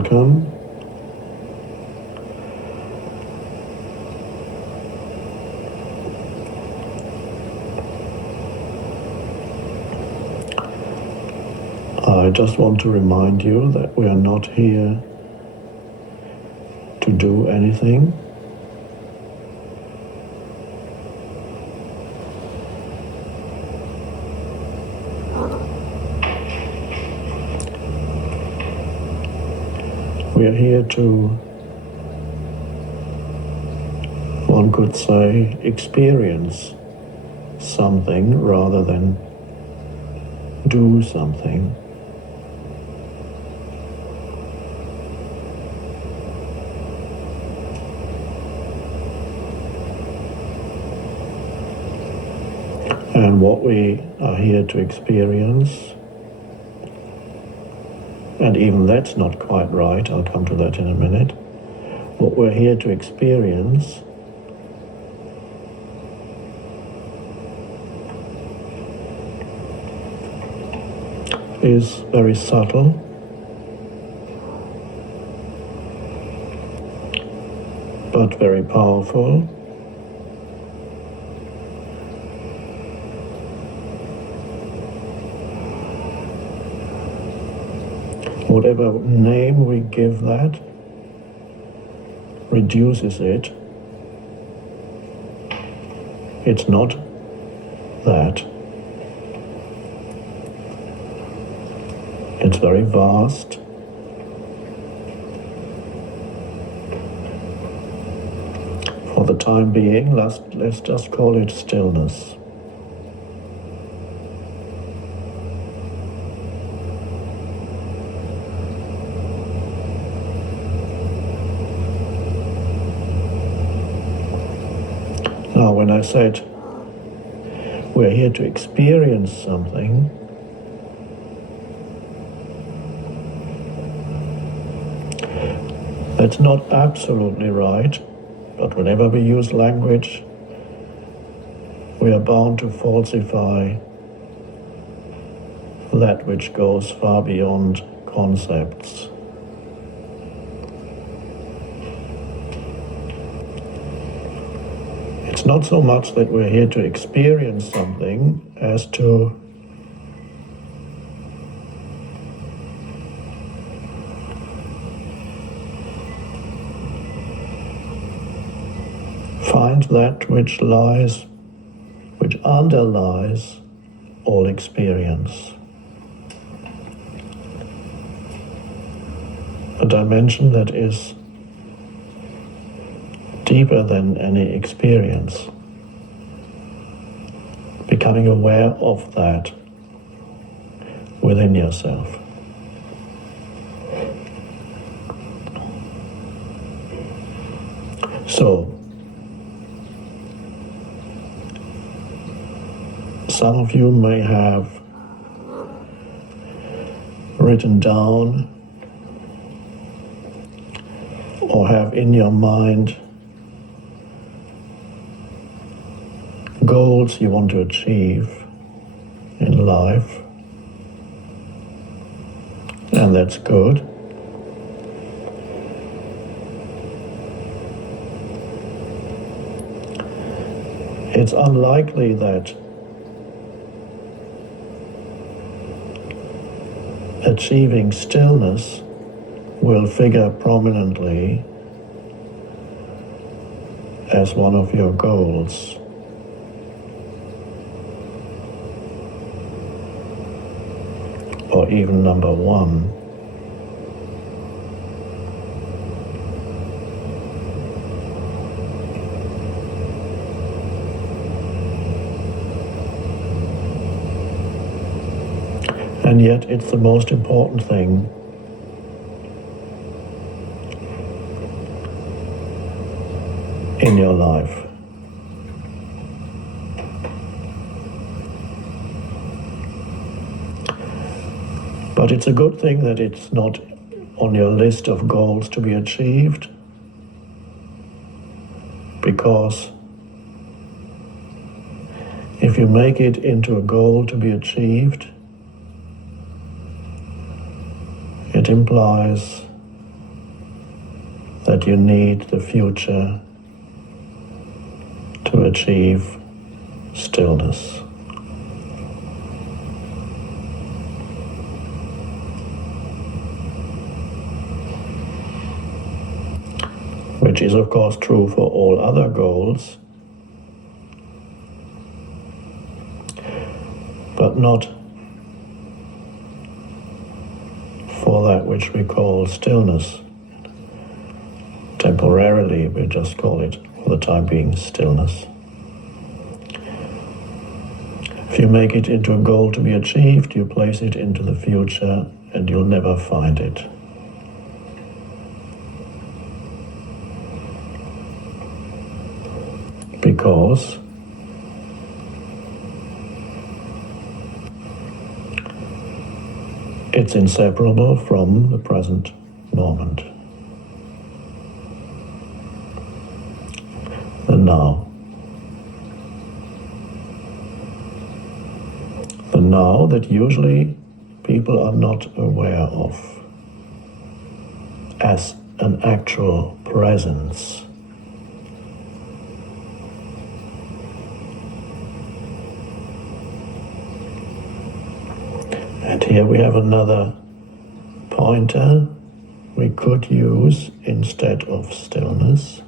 welcome. I just want to remind you that we are not here to do anything. We are here to, one could say, experience something rather than do something. And what we are here to experience, and even that's not quite right, I'll come to that in a minute. What we're here to experience is very subtle, but very powerful. Whatever name we give that reduces it. It's not that. It's very vast. For the time being, let's just call it stillness. Now, when I said we're here to experience something, that's not absolutely right, but whenever we use language, we are bound to falsify that which goes far beyond concepts. It's not so much that we're here to experience something as to find that which underlies all experience. A dimension that is deeper than any experience. Becoming aware of that within yourself. So, some of you may have written down or have in your mind goals you want to achieve in life, and that's good. It's unlikely that achieving stillness will figure prominently as one of your goals. Or even number one. And yet it's the most important thing. In your life. But it's a good thing that it's not on your list of goals to be achieved, because if you make it into a goal to be achieved, it implies that you need the future to achieve stillness. Which is of course true for all other goals, but not for that which we call stillness. Temporarily, we just call it, for the time being, stillness. If you make it into a goal to be achieved, you place it into the future and you'll never find it. Because it's inseparable from the present moment, the now. The now that usually people are not aware of as an actual presence. And here we have another pointer we could use instead of stillness,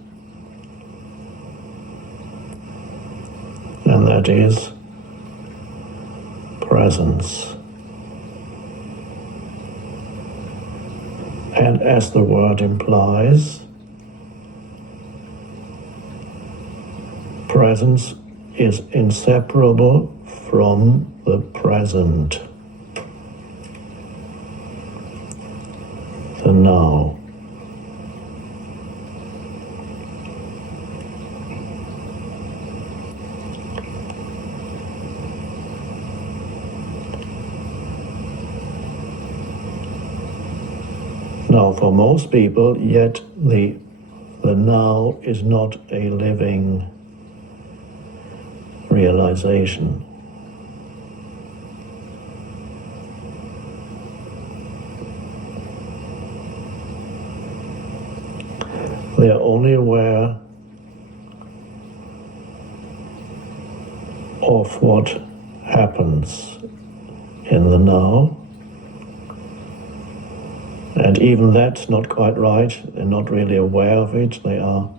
and that is presence. And as the word implies, presence is inseparable from the present. The now. Now, for most people, yet the now is not a living realization. They are only aware of what happens in the now, and even that's not quite right. They're not really aware of it. They are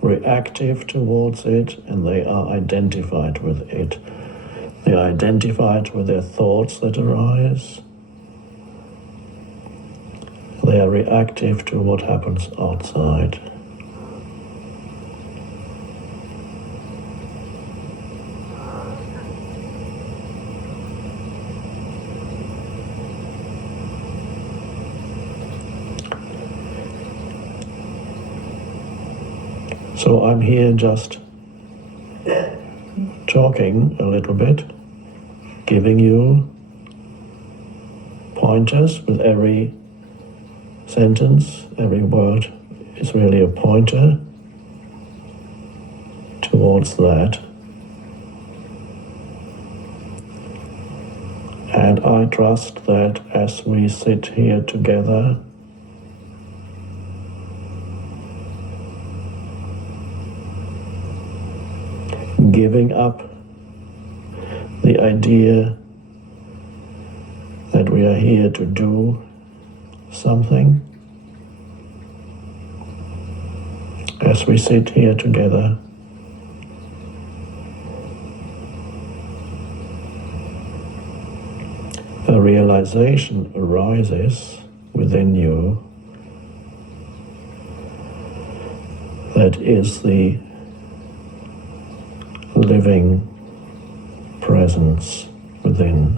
reactive towards it, and they are identified with it. They are identified with their thoughts that arise. They are reactive to what happens outside. So I'm here just talking a little bit, giving you pointers with every sentence. Every word is really a pointer towards that. And I trust that as we sit here together, giving up the idea that we are here to do something, as we sit here together, a realization arises within you that is the living presence within.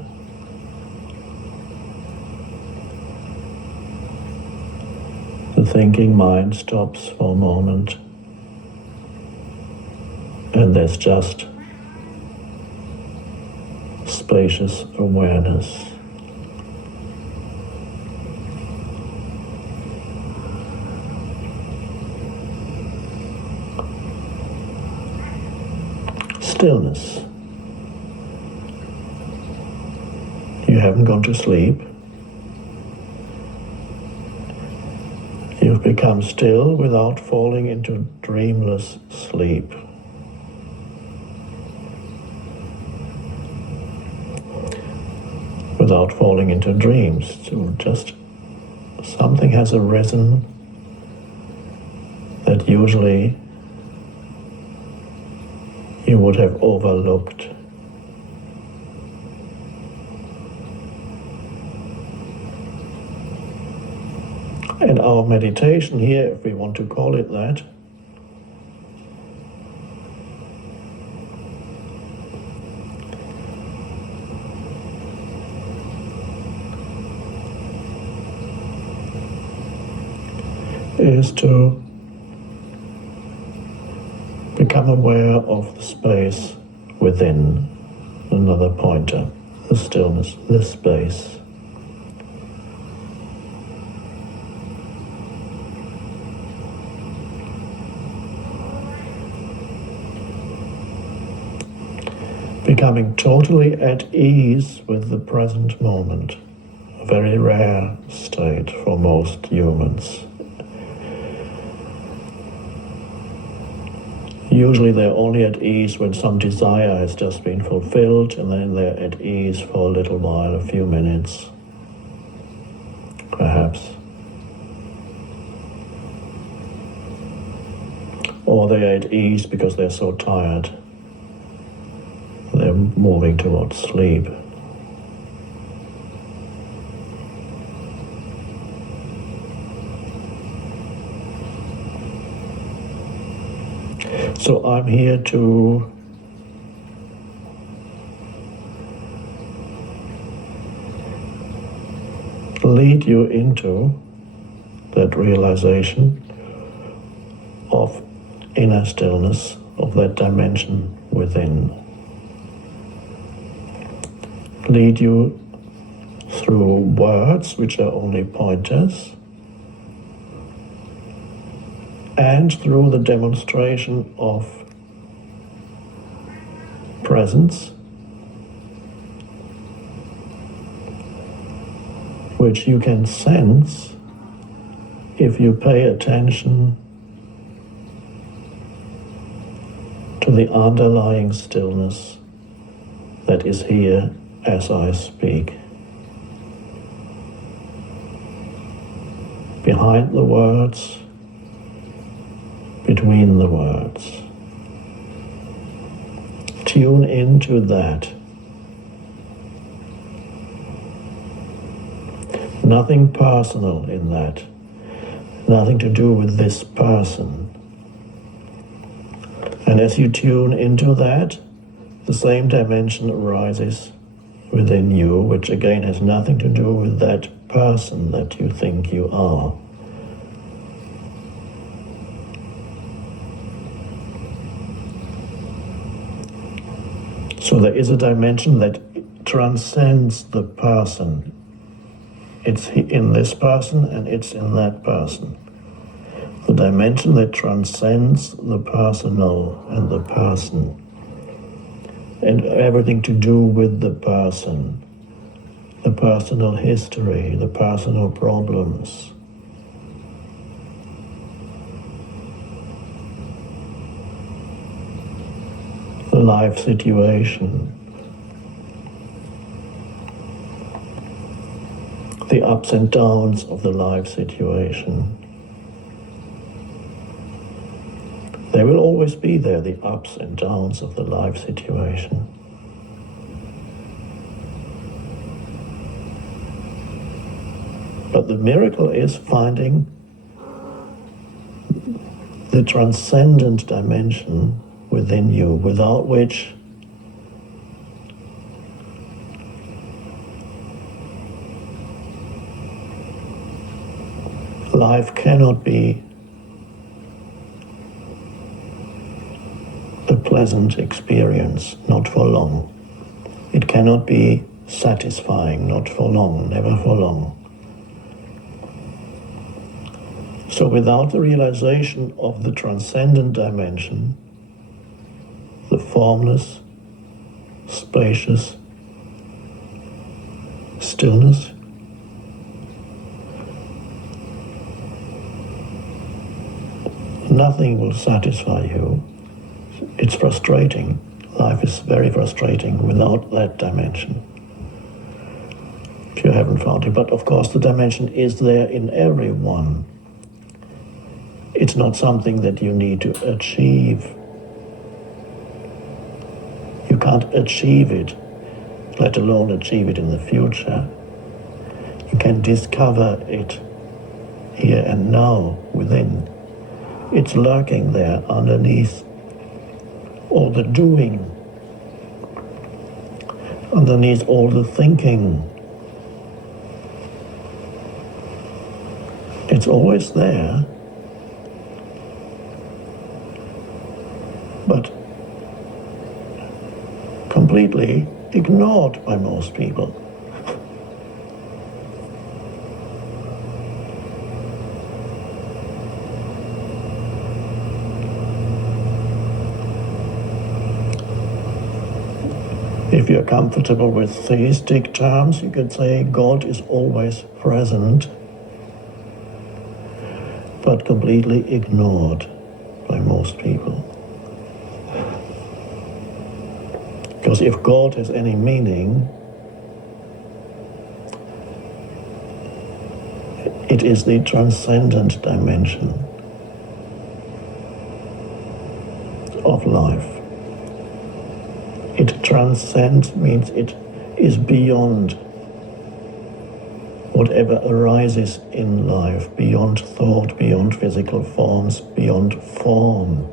The thinking mind stops for a moment, and there's just spacious awareness. Stillness. You haven't gone to sleep. You've become still without falling into dreamless sleep. Without falling into dreams, so just something has arisen that usually you would have overlooked. And our meditation here, if we want to call it that, is to become aware of the space within. Another pointer, the stillness, this space. Becoming totally at ease with the present moment, a very rare state for most humans. Usually they're only at ease when some desire has just been fulfilled, and then they're at ease for a little while, a few minutes, perhaps. Or they're at ease because they're so tired. They're moving towards sleep. So I'm here to lead you into that realization of inner stillness, of that dimension within. Lead you through words which are only pointers, and through the demonstration of presence, which you can sense if you pay attention to the underlying stillness that is here as I speak. Behind the words, between the words. Tune into that. Nothing personal in that. Nothing to do with this person. And as you tune into that, the same dimension arises within you, which again has nothing to do with that person that you think you are. So there is a dimension that transcends the person. It's in this person and it's in that person. The dimension that transcends the personal and the person. And everything to do with the person, the personal history, the personal problems. The life situation, the ups and downs of the life situation. They will always be there, the ups and downs of the life situation. But the miracle is finding the transcendent dimension within you, without which life cannot be a pleasant experience, not for long. It cannot be satisfying, not for long, never for long. So without the realization of the transcendent dimension, the formless, spacious stillness, Nothing will satisfy you. It's frustrating. Life is very frustrating without that dimension, if you haven't found it. But of course the dimension is there in everyone. It's not something that you need to achieve. You can't achieve it, let alone achieve it in the future. You can discover it here and now within. It's lurking there underneath all the doing, underneath all the thinking. It's always there, but completely ignored by most people. If you're comfortable with theistic terms, you could say God is always present, but completely ignored by most people. Because if God has any meaning, it is the transcendent dimension of life. It transcends means it is beyond whatever arises in life, beyond thought, beyond physical forms, beyond form.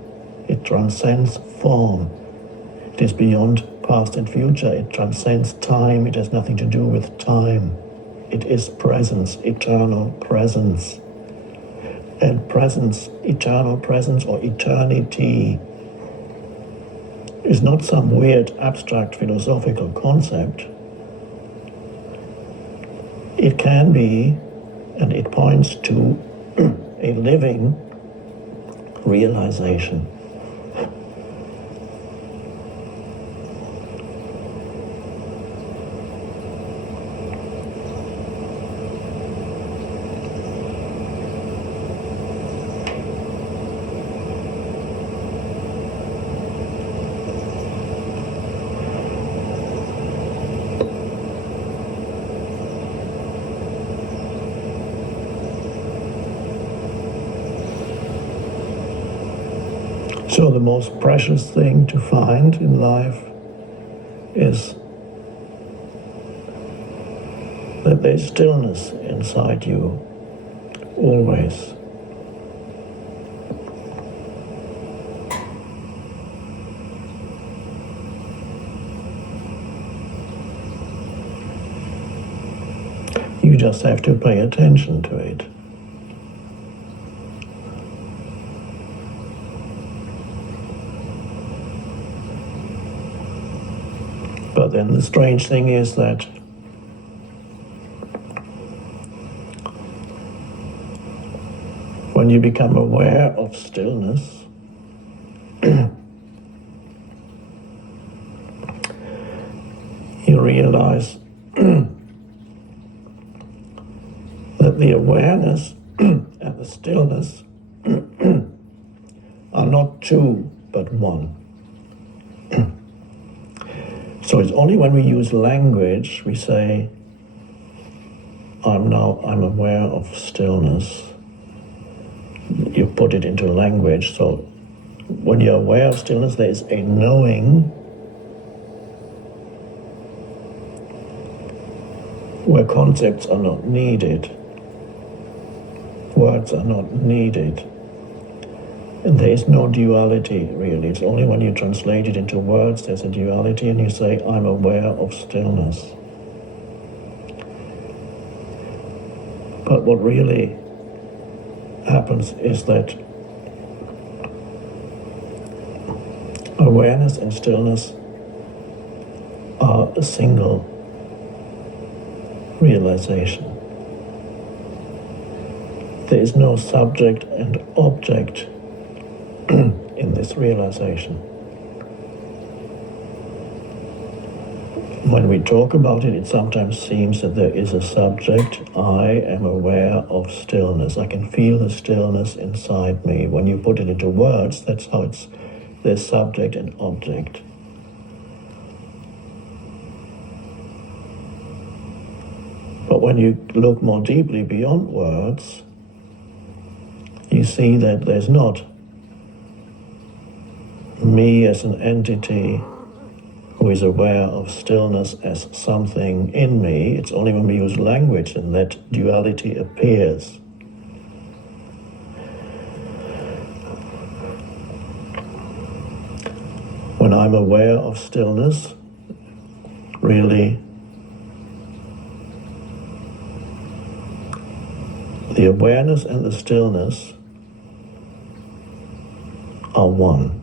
It transcends form. It is beyond past and future. It transcends time. It has nothing to do with time. It is presence, eternal presence. And presence, eternal presence or eternity is not some weird abstract philosophical concept. It can be, and it points to a living realization. So the most precious thing to find in life is that there's stillness inside you, always. You just have to pay attention to it. But then the strange thing is that when you become aware of stillness, you realize that the awareness and the stillness are not two, but one. So it's only when we use language, we say, I'm aware of stillness. You put it into language. So when you're aware of stillness, there is a knowing where concepts are not needed, words are not needed. And there is no duality, really. It's only when you translate it into words there's a duality, and you say, I'm aware of stillness. But what really happens is that awareness and stillness are a single realization. There is no subject and object in this realization. When we talk about it, it sometimes seems that there is a subject. I am aware of stillness. I can feel the stillness inside me. When you put it into words, that's how it's, there's subject and object. But when you look more deeply beyond words, you see that there's not me as an entity who is aware of stillness as something in me. It's only when we use language and that duality appears. When I'm aware of stillness, really, the awareness and the stillness are one.